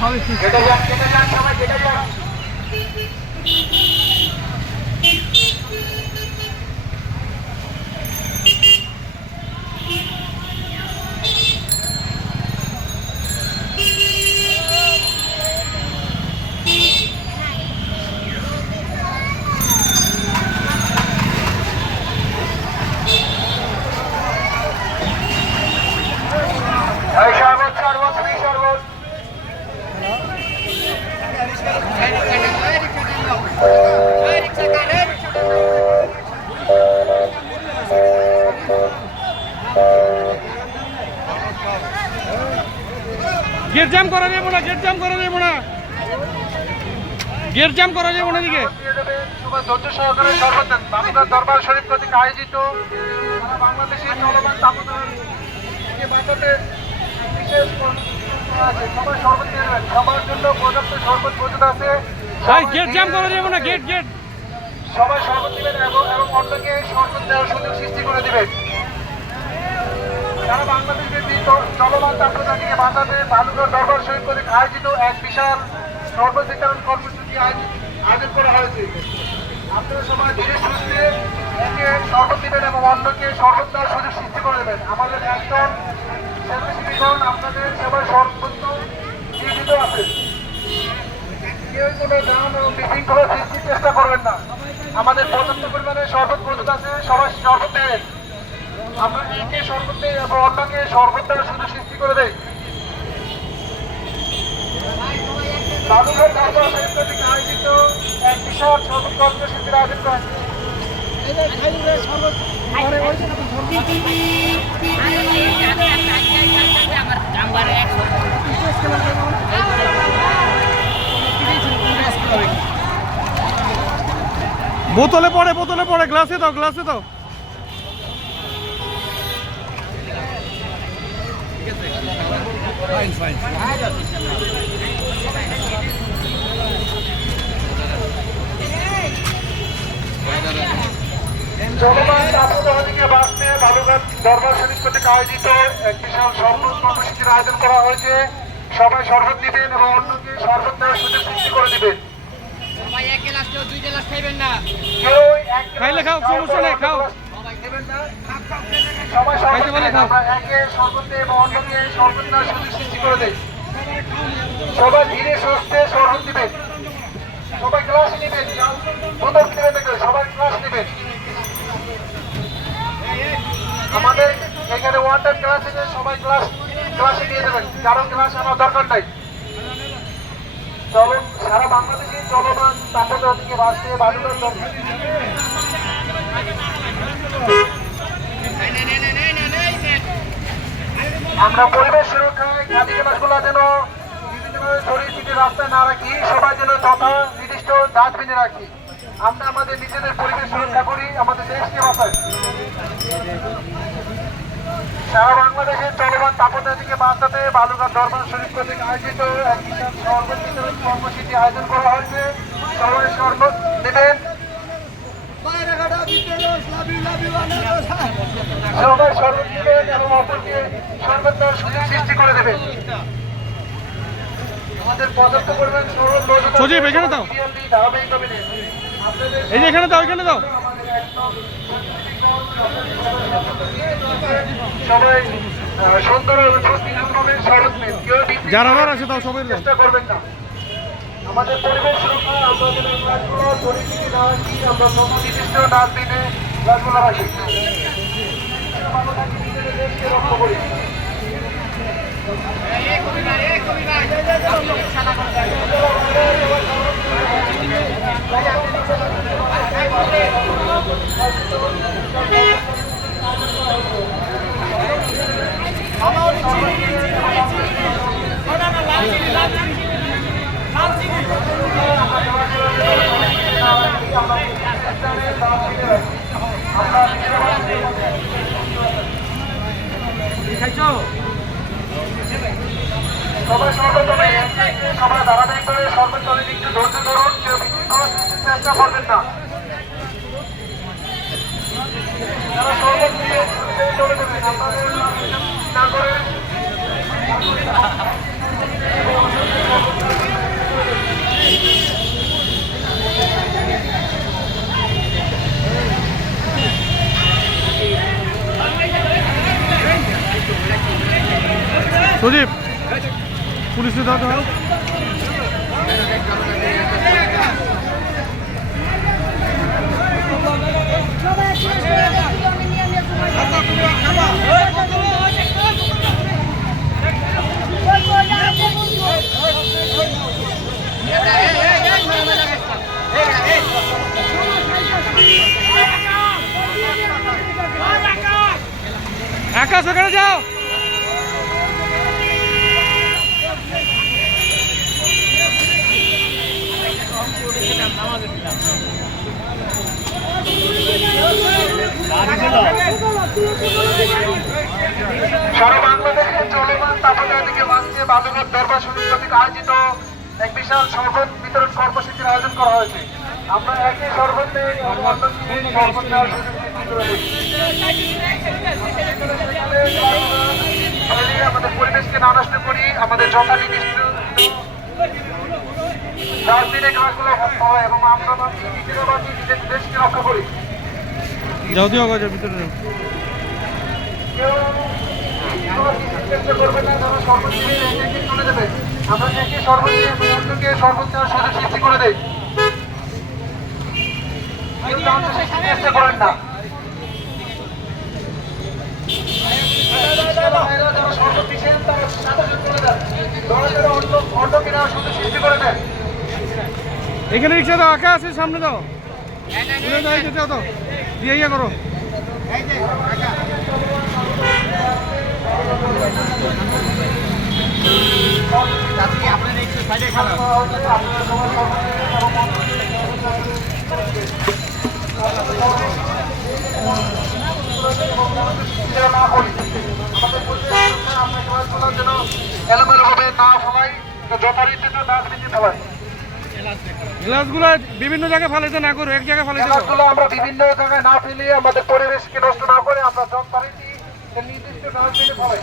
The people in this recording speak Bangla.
কেটে যান সবাই কেটে যান। শরবত শরবত ফ্রি শরবত। গেট জাম করা যাবে না, গেট জাম করা যাবে না, গেট জাম করা যাবে না দিকে। ধৈর্য সহকারে শরবত দেন। বাবুগঞ্জ দরবার শরীফ কর্তৃক আয়োজিত বাংলাদেশের চলমান দামোদর বাঁচাতে বিশেষ আছে। সবাই শরবত নেবেন, সবার জন্য পর্যাপ্ত শরবত মজুদ আছে। গেট জাম করা যাবে না, গেট গেট সবাই শরবত দিবেন এবং অন্যকে শরবত দেওয়ার সুযোগ সৃষ্টি করে দিবেন। সারা বাংলাদেশের চলমান তাপদাকে বাঁচাতে বালুগঞ্জ দরবার শরীফ কর্তৃক আয়োজিত এক বিশাল শরবত বিতরণ কর্মসূচি আয়োজন করা হয়েছে। আপনারা সবাই ধীরে সুস্থে একে শরবত দিবেন এবং অন্যকে শরবত দেওয়ার সুযোগ সৃষ্টি করে দেবেন। আমাদের একজন স্বেচ্ছাসেবীগণ আপনাদের সেবায় সর্বোচ্চ নিয়োজিত আছেন। কেউ কোনো গান এবং বিশৃঙ্খলা সৃষ্টির চেষ্টা করবেন না। আমাদের পর্যাপ্ত পরিমাণে শরবত মজুদ আছে, সবাই শরবত দেন। আমরা একে শরবত দেই এবং অন্যকে শরবত দেওয়ার সুযোগ সৃষ্টি করে দেয়। বালুঘাট দরবার শরীফ কর্তৃক আয়োজিত এক বিশাল শরবত কর্মসূচির আয়োজন করা হয়েছে। বোতলে পড়ে, বোতলে পড়ে, গ্লাসে দাও, গ্লাসে দাও। চলমান তাপদাহকে বাঁচতে বালুঘাট দরবার শরীফ কর্তৃক আয়োজিত এক বিশাল শরবত কর্মসূচির আয়োজন করা হয়েছে। সবাই শরবত দিবেন এবং অন্যকে শরবত দেওয়ার সুযোগ সৃষ্টি করে দিবেন। সবাই এক গ্লাস কেউ দুই গ্লাস খাইবেন না। কেউ এক খাইলে খাও, সমস্যা নেই, খাও। সবাই শরবত দিবেন। আমরা একে শরবত দেই এবং অন্যকে শরবত দেওয়ার সুযোগ সৃষ্টি করে দেই। সবাই ধীরে সুস্থে শরবত দিবেন। সবাই গ্লাস নেবেন, বোতল নেবেন না, সবাই গ্লাস নেবেন। আমাদের এখানে ওয়াটার গ্লাস আছে, সবাই গ্লাসে দিয়ে দেবেন, কারণ গ্লাস আনার দরকার নাই। চলুন সারা বাংলাদেশে চলমান তাপদাহ থেকে বাঁচতে বালুঘাট আমরা পরিবেশ সুরক্ষায় খালি গ্লাসগুলো যেন বিভিন্নভাবে ছড়িয়ে ছিটিয়ে রাস্তায় না রাখি, সবাই যেন যথা নির্দিষ্ট ডাস্টবিনে রাখি। আমরা আমাদের নিজেদের পরিবেশ সুরক্ষা করি, আমাদের দেশকে বাঁচাই। সারা বাংলাদেশের চলমান তাপদাহ থেকে বাঁচাতে বালুঘাট দরবার শরীফ কর্তৃক আয়োজিত এক বিশাল শরবত বিতরণ কর্মসূচি আয়োজন করা হয়েছে। সবাই শরবত নেবেন, সবাই শরবত নেবেন এবং অপরকে শরবত দেওয়ার সুযোগ সৃষ্টি করে দেবেন। আমাদের পর্যাপ্ত পরিমাণ শরবত সজীব এখানে দাও, এই যে এখানে দাও, এখানে দাও। সবাই সুন্দর শরবত নেন, কেউ যারা আছে তাও সবাই চেষ্টা করবেন না। আমাদের পরিবেশ সুরক্ষা আমরা যেন গাছগুলো ছড়িয়ে ছিটিয়ে না রাখি, আমরা কোনো নির্দিষ্ট ডাস্টবিনে গাছগুলো রাখি। ভালো থাকি, নিজেদের দেশকে রক্ষা করি। সবাই সবাই ধারাবাহিক করে সরকার চলে একটু ধৈর্য ধরুন, কেউ বিশৃঙ্খলা সৃষ্টির চেষ্টা করবেন না। যারা সরকার দিয়ে চলে যাবেন আপনাদের না করে সুদীপ পুলিশে দাও দাও আকাশ ওখানে যাও সারা বাংলাদেশের চলমান তাপদাদিকে মানছে বালুঘাট দরবার সমিতি কর্তৃক আয়োজিত এক বিশাল শরবত বিতরণ কর্মসূচির আয়োজন করা হয়েছে। আমরা একই শরবতে শরবত নেওয়ার সুযোগ সৃষ্টি করে দিই। আমাদের পরিবেশকে না নষ্ট করি, আমাদের যথানির্দিষ্ট ডাস্টবিনে গাছগুলো হয় এবং আমরা বাঁচি, নিজেরা বাঁচি, নিজের দেশকে রক্ষা করি। যাও দিও গজের ভিতরে যাও। কেউ চেষ্টা করবে না, যারা শরবত দিয়ে একে চলে যাবে। আমরা একই শরবত দিয়ে অন্যকে শরবত দেওয়ার সুযোগ সৃষ্টি করে দেই। কেউ জানতে চেষ্টা করেন না। যারা শরবত দিচ্ছেন তারা সাথে সাথে চলে যান। দয়া করে অন্যকে নেওয়ার সুযোগ সৃষ্টি করে দেন। এখানে রিক্সা দাও আকাশ এর সামনে দাও ঘুরে দাও যেতে দাও দিয়ে ইয়ে করো আপনার একটু সাইডে খারাপ এলোমেলোভাবে না ফেলাই, যথারীতিতে ডাস্টবিনে ফেলাই। গ্লাসগুলো বিভিন্ন জায়গায় ফালাইতে না করো এক জায়গায় ফালাইতে দাও গ্লাসগুলো আমরা বিভিন্ন জায়গায় না ফেলিয়ে আমাদের পরিবেশকে নষ্ট না করে আমরা যথারীতি নির্দিষ্ট ডাস্টবিনে ফেলাই।